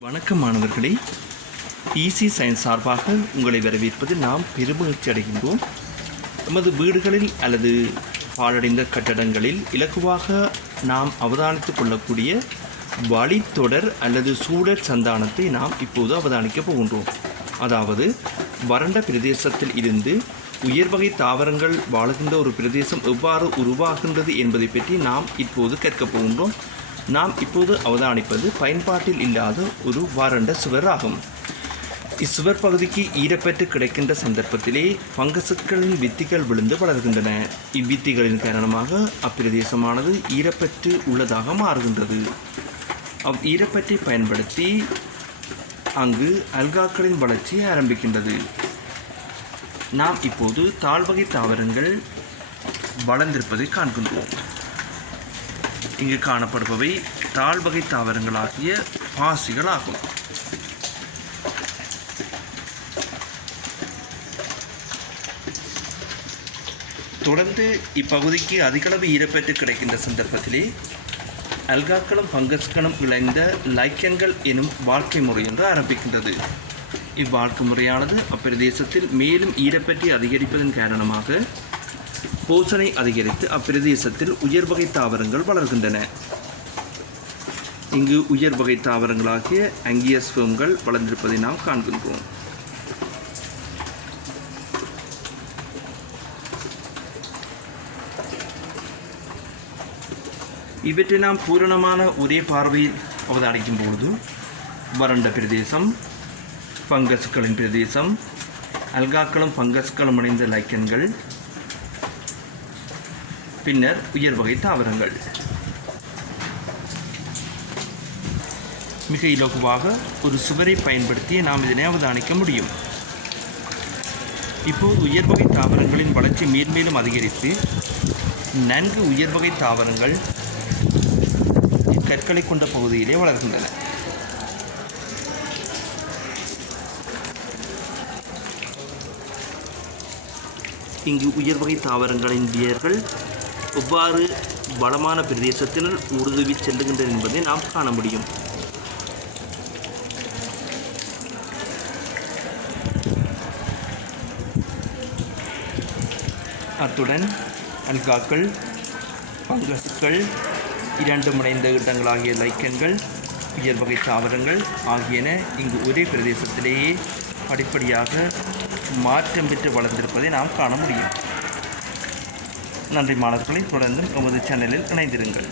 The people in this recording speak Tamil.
வணக்கம் மாணவர்களே. ஈசி சயின்ஸ் சார்பாக உங்களை வரவேற்பது நாம் பெருமகிழ்ச்சி அடைகின்றோம். நமது வீடுகளில் அல்லது பாழடைந்த கட்டடங்களில் இலகுவாக நாம் அவதானித்துக் கொள்ளக்கூடிய வழித்தொடர் அல்லது சூழற் சந்தானத்தை நாம் இப்போது அவதானிக்கப் போகின்றோம். அதாவது வறண்ட பிரதேசத்தில் இருந்து உயர்வகை தாவரங்கள் வாழுகின்ற ஒரு பிரதேசம் எவ்வாறு உருவாகின்றது என்பதை பற்றி நாம் இப்போது கற்கப் போகின்றோம். நாம் இப்போது அவதானிப்பது பயன்பாட்டில் இல்லாத ஒரு வறண்ட சுவர் ஆகும் இச்சுவர் பகுதிக்கு ஈரப்பற்று கிடைக்கின்ற சந்தர்ப்பத்திலே பங்கசுக்களின் வித்திகள் விழுந்து வளர்கின்றன. இவ்வித்திகளின் காரணமாக அப்பிரதேசமானது ஈரப்பற்று உள்ளதாக மாறுகின்றது. அவ் ஈரப்பற்றை பயன்படுத்தி அங்கு அல்காக்களின் வளர்ச்சி ஆரம்பிக்கின்றது. நாம் இப்போது தாழ்வகை தாவரங்கள் வளர்ந்திருப்பதை காண்கின்றோம். இங்கு காணப்படுபவை தாழ்வகை தாவரங்களாகிய பாசிகள் ஆகும் தொடர்ந்து இப்பகுதிக்கு அதிகளவு ஈரப்பெற்று கிடைக்கின்ற சந்தர்ப்பத்திலே அல்காக்களும் பங்கஸ்களும் விளைந்த லைக்கன்கள் எனும் வாழ்க்கை முறை என்று ஆரம்பிக்கின்றது. இவ்வாழ்க்கை முறையானது அப்பிரதேசத்தில் மேலும் ஈரப்பற்றி அதிகரிப்பதன் காரணமாக பூசணை அதிகரித்து அப்பிரதேசத்தில் உயர்வகை தாவரங்கள் வளர்கின்றன. இங்கு உயர்வகை தாவரங்களாகிய அங்கியஸ்வம்கள் வளர்ந்திருப்பதை நாம் காண்கின்றோம். இவற்றை நாம் பூரணமான ஒரே பார்வையில் அவதானிக்கும் பொழுது வறண்ட பிரதேசம் பங்கஸ்களின் பிரதேசம் அல்காக்களும் பங்கஸ்களும் இணைந்த லைக்கன்கள் பின்னர் உயர் வகை தாவரங்கள். மிக இலகுவாக ஒரு சுவரை பயன்படுத்தி நாம் இதனை அவதானிக்க முடியும். இப்போது உயர் வகை தாவரங்களின் வளர்ச்சி மேன்மேலும் அதிகரித்து நன்கு உயர் வகை தாவரங்கள் கற்களை கொண்ட பகுதியிலே வளர்கின்றன. இங்கு உயர் வகை தாவரங்களின் வியர்கள் எவ்வாறு வளமான பிரதேசத்தில் ஊடுருவி செல்லுகின்றனர் என்பதை நாம் காண முடியும். அத்துடன் அல்காக்கள் பங்கசுக்கள் இரண்டு முனைந்த இடங்களாகிய லைக்கன்கள் உயர் வகை தாவரங்கள் ஆகியன இங்கு ஒரே பிரதேசத்திலேயே படிப்படியாக மாற்றம் பெற்று வளர்ந்திருப்பதை நாம் காண முடியும். நன்றி மாணவர்களை தொடர்ந்து நமது சேனலில் இணைந்திருங்கள்.